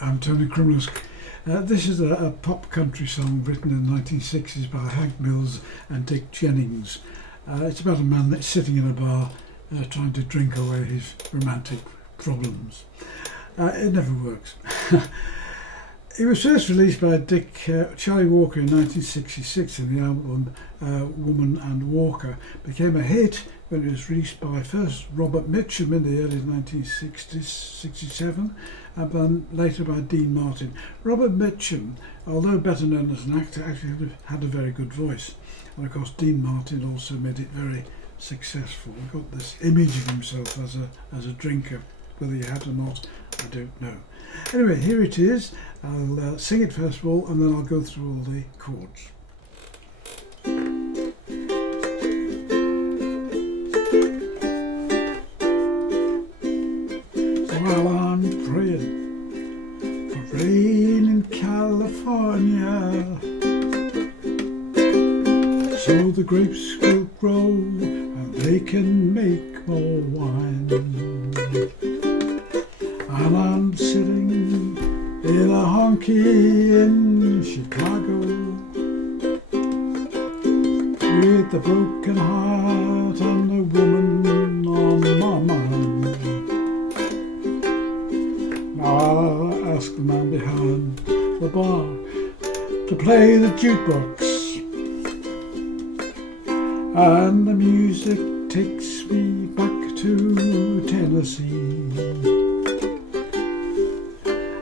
I'm Tony Crimlisk. This is a pop country song written in the 1960s by Hank Mills and Dick Jennings. It's about a man that's sitting in a bar trying to drink away his romantic problems. It never works. It was first released by Charlie Walker in 1966 in the album Woman and Walker. Became a hit when it was released by first Robert Mitchum in the early 1960s, 67, and then later by Dean Martin. Robert Mitchum, although better known as an actor, actually had a very good voice. And of course Dean Martin also made it very successful. He got this image of himself as a drinker. Whether he had or not, I don't know. Anyway, here it is. I'll sing it first of all, and then I'll go through all the chords. While I'm praying for rain in California, so the grapes will grow and they can make more wine. And I'm sitting in a honky in Chicago with a broken heart and a woman on my mind. Now I'll ask the man behind the bar to play the jukebox, and the music takes me back to Tennessee.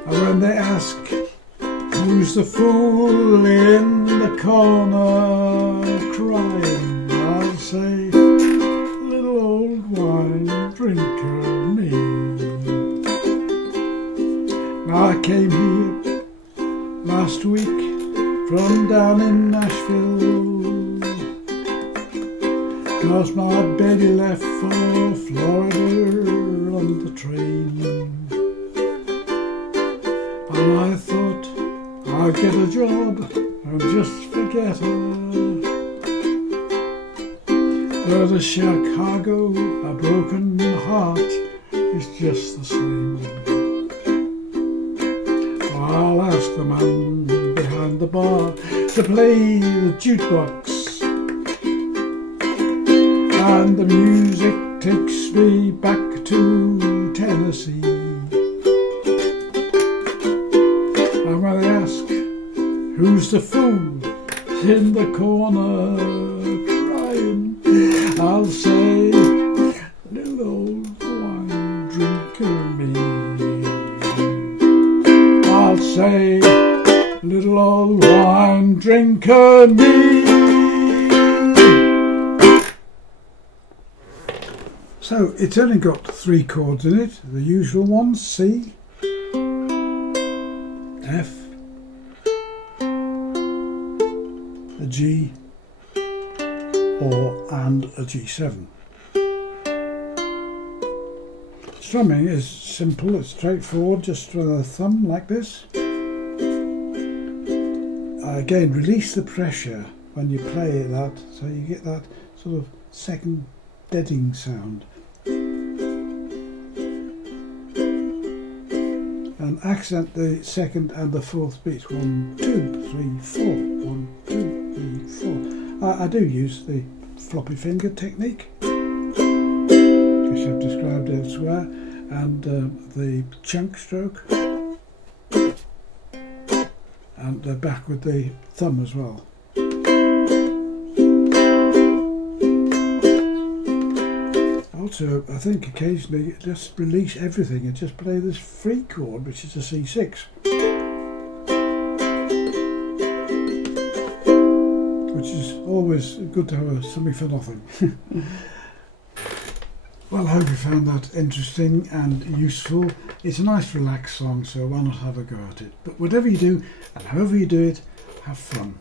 And when they ask who's the fool in the corner crying, I'll say, little old wine drinker me. Now I came here last week from down in Nashville, 'cause my baby left for Florida on the train. And I thought I'd get a job and just forget her, but a Chicago, a broken heart is just the same. I'll ask the man behind the bar to play the jukebox, and the music takes me back to Tennessee. And when they ask who's the fool in the corner crying, I'll say, little old wine drinker me. I'll say, little old wine drinker me. So it's only got 3 chords in it, the usual ones: C, F, a G, and a G7. Strumming is simple, it's straightforward, just with a thumb like this. Again, release the pressure when you play that, so you get that sort of second deading sound. And accent the second and the fourth beats. 1, 2, 3, 4. 1, 2, 3, 4. I do use the floppy finger technique, which I've described elsewhere, and the chunk stroke, and back with the thumb as well. Also, I think occasionally just release everything and just play this free chord, which is a C6, which is always good to have something for nothing. Well, I hope you found that interesting and useful. It's a nice relaxed song, so why not have a go at it? But whatever you do and however you do it, have fun.